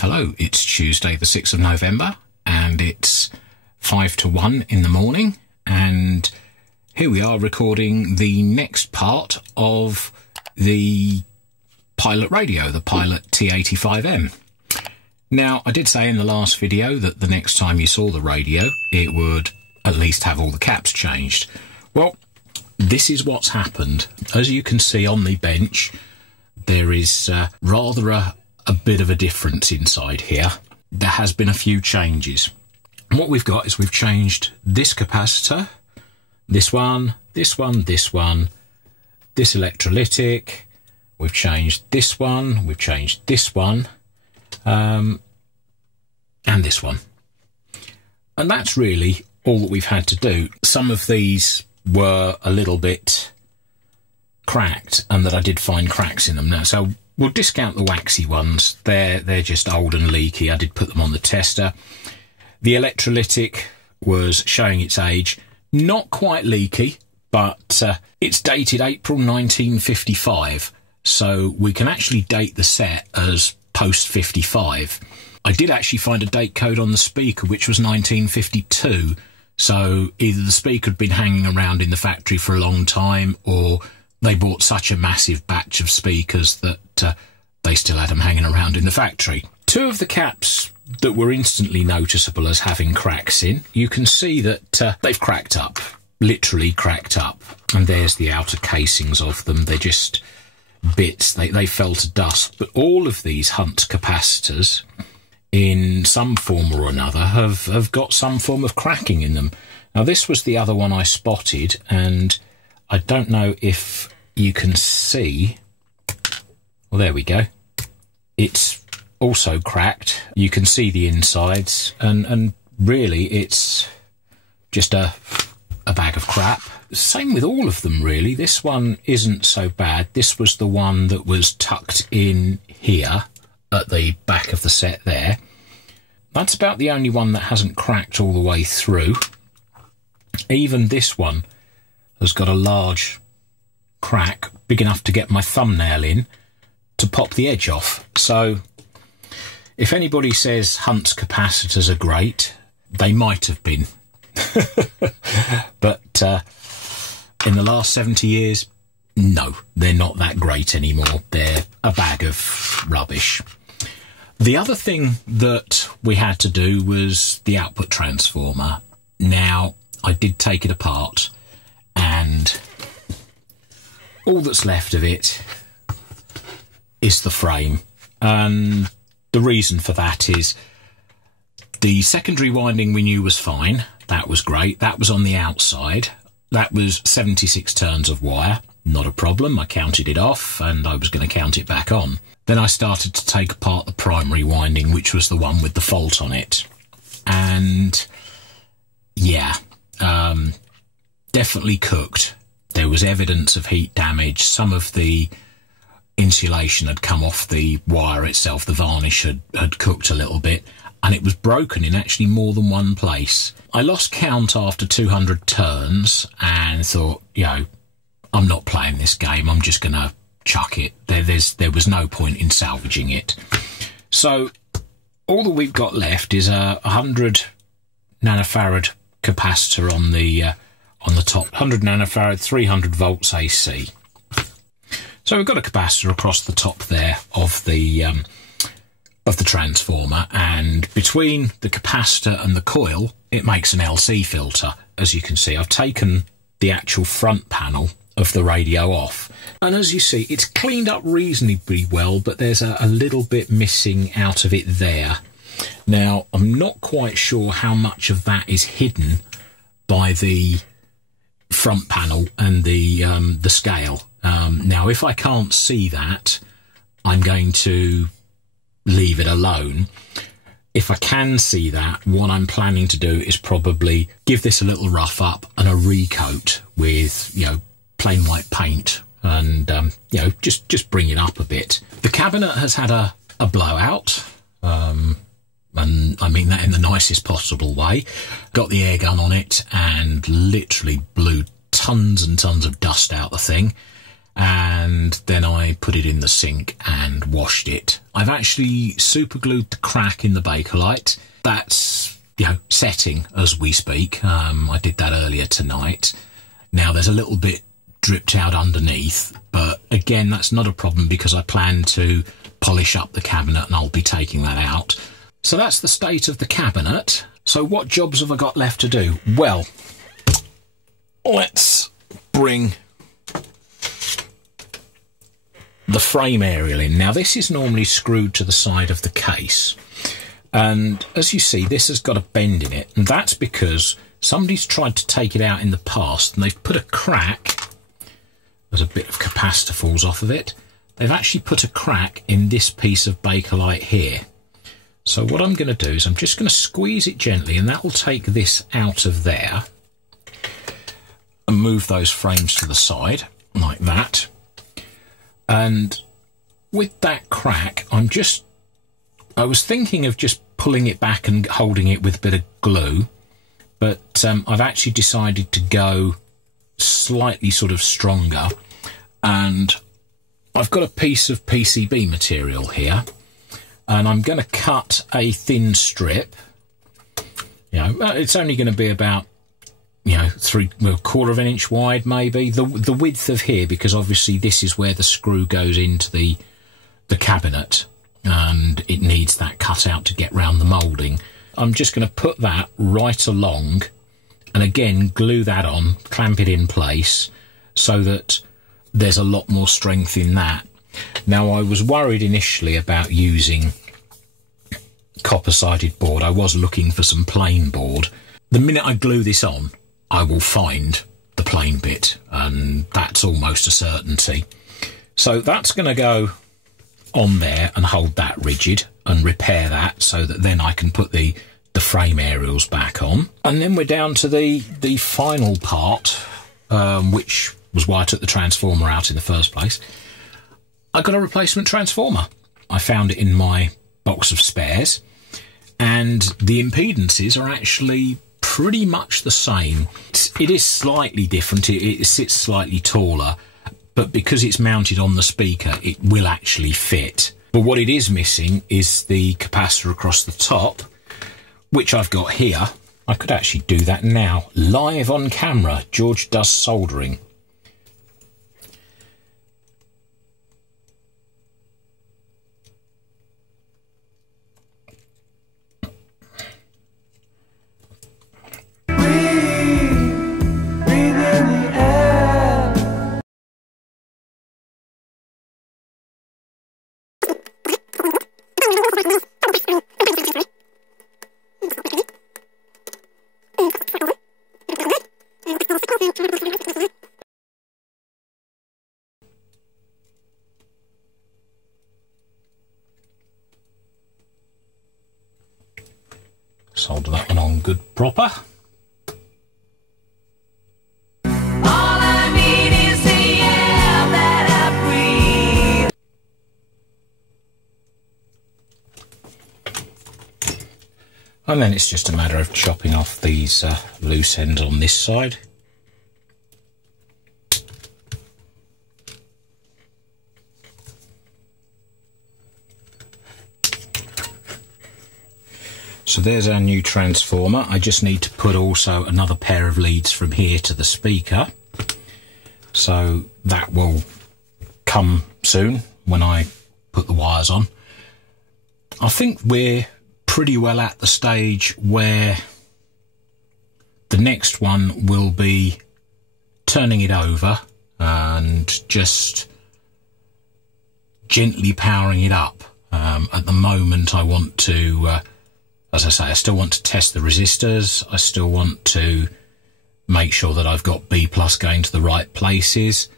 Hello, it's Tuesday the 6th of November and it's 5 to 1 in the morning, and here we are recording the next part of the Pilot radio, the Pilot T85M. Now, I did say in the last video that the next time you saw the radio it would at least have all the caps changed. Well, this is what's happened. As you can see on the bench, there is rather a bit of a difference inside here. There has been a few changes. And what we've got is we've changed this capacitor, this one, this one, this one, this electrolytic. We've changed this one, we've changed this one, and this one. And that's really all that we've had to do. Some of these were a little bit cracked, and that I did find cracks in them now. So we'll discount the waxy ones. They're just old and leaky. I did put them on the tester. The electrolytic was showing its age. Not quite leaky, but it's dated April 1955. So we can actually date the set as post 55. I did actually find a date code on the speaker, which was 1952. So either the speaker had been hanging around in the factory for a long time, or they bought such a massive batch of speakers that they still had them hanging around in the factory. Two of the caps that were instantly noticeable as having cracks in, you can see that they've cracked up, literally cracked up. And there's the outer casings of them. They're just bits. They fell to dust. But all of these Hunt capacitors, in some form or another, have got some form of cracking in them. Now, this was the other one I spotted, and I don't know if you can see. Well, there we go. It's also cracked. You can see the insides, and really it's just a bag of crap. Same with all of them, really. This one isn't so bad. This was the one that was tucked in here at the back of the set there. That's about the only one that hasn't cracked all the way through. Even this one has got a large crack, big enough to get my thumbnail in to pop the edge off. So if anybody says Hunt's capacitors are great, they might have been. But in the last 70 years, no, they're not that great anymore. They're a bag of rubbish. The other thing that we had to do was the output transformer. Now, I did take it apart, and all that's left of it is the frame. And the reason for that is the secondary winding we knew was fine. That was great. That was on the outside. That was 76 turns of wire. Not a problem. I counted it off, and I was going to count it back on. Then I started to take apart the primary winding, which was the one with the fault on it. And yeah, definitely cooked. There was evidence of heat damage. Some of the insulation had come off the wire itself. The varnish had cooked a little bit, and it was broken in actually more than one place. I lost count after 200 turns and thought, you know, I'm not playing this game. I'm just going to chuck it. There was no point in salvaging it. So all that we've got left is a 100 nanofarad capacitor on the top. 100 nanofarad, 300 volts AC. So we've got a capacitor across the top there of the transformer, and between the capacitor and the coil, it makes an LC filter. As you can see, I've taken the actual front panel of the radio off, and as you see, it's cleaned up reasonably well, but there's a little bit missing out of it there. Now, I'm not quite sure how much of that is hidden by the front panel and the scale. Now, if I can't see that, I'm going to leave it alone. If I can see that, what I'm planning to do is probably give this a little rough up and a recoat with, you know, plain white paint, and you know, just bring it up a bit. The cabinet has had a blowout, and I mean that in the nicest possible way. Got the air gun on it and literally blew tons and tons of dust out the thing. and then I put it in the sink and washed it. I've actually super glued the crack in the bakelite. That's, you know, setting as we speak. I did that earlier tonight. Now there's a little bit dripped out underneath, but again, that's not a problem because I plan to polish up the cabinet and I'll be taking that out. So that's the state of the cabinet. So what jobs have I got left to do? Well, let's bring the frame aerial in. Now this is normally screwed to the side of the case, and as you see, this has got a bend in it, and that's because somebody's tried to take it out in the past and they've put a crack. There's a bit of capacitor falls off of it. They've actually put a crack in this piece of bakelite here. So what I'm going to do is I'm just going to squeeze it gently, and that will take this out of there and move those frames to the side like that. And with that crack, I was thinking of just pulling it back and holding it with a bit of glue, but I've actually decided to go slightly sort of stronger, and I've got a piece of PCB material here, and I'm going to cut a thin strip. You know, it's only going to be about, you know, a quarter of an inch wide, maybe the width of here, because obviously this is where the screw goes into the cabinet, and it needs that cut out to get round the moulding. I'm just going to put that right along, and again glue that on, clamp it in place, so that there's a lot more strength in that. Now, I was worried initially about using copper-sided board. I was looking for some plain board. The minute I glue this on, I will find the plain bit, and that's almost a certainty. So that's going to go on there and hold that rigid and repair that, so that then I can put the frame aerials back on. And then we're down to the final part, which was why I took the transformer out in the first place. I got a replacement transformer. I found it in my box of spares, and the impedances are actually pretty much the same. It is slightly different. It sits slightly taller, but because it's mounted on the speaker, it will actually fit. But what it is missing is the capacitor across the top, which I've got here. I could actually do that now, live on camera. George does soldering. Solder that one on good proper. And then it's just a matter of chopping off these loose ends on this side. So there's our new transformer. I just need to put also another pair of leads from here to the speaker. So that will come soon when I put the wires on. I think we're pretty well at the stage where the next one will be turning it over and just gently powering it up. At the moment I want to, as I say, I still want to test the resistors. I still want to make sure that I've got B+ going to the right places.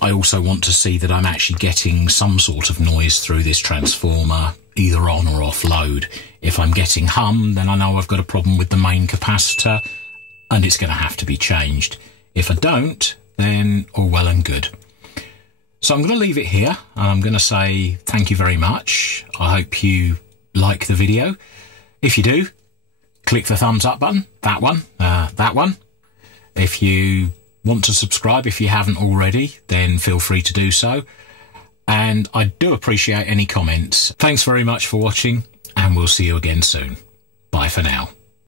I also want to see that I'm actually getting some sort of noise through this transformer, either on or off load. If I'm getting hum, then I know I've got a problem with the main capacitor and it's going to have to be changed. If I don't, then all well and good. So I'm going to leave it here, and I'm going to say thank you very much. I hope you like the video. If you do, click the thumbs up button, that one. If you want to subscribe if you haven't already, then feel free to do so. And I do appreciate any comments. Thanks very much for watching, and we'll see you again soon. Bye for now.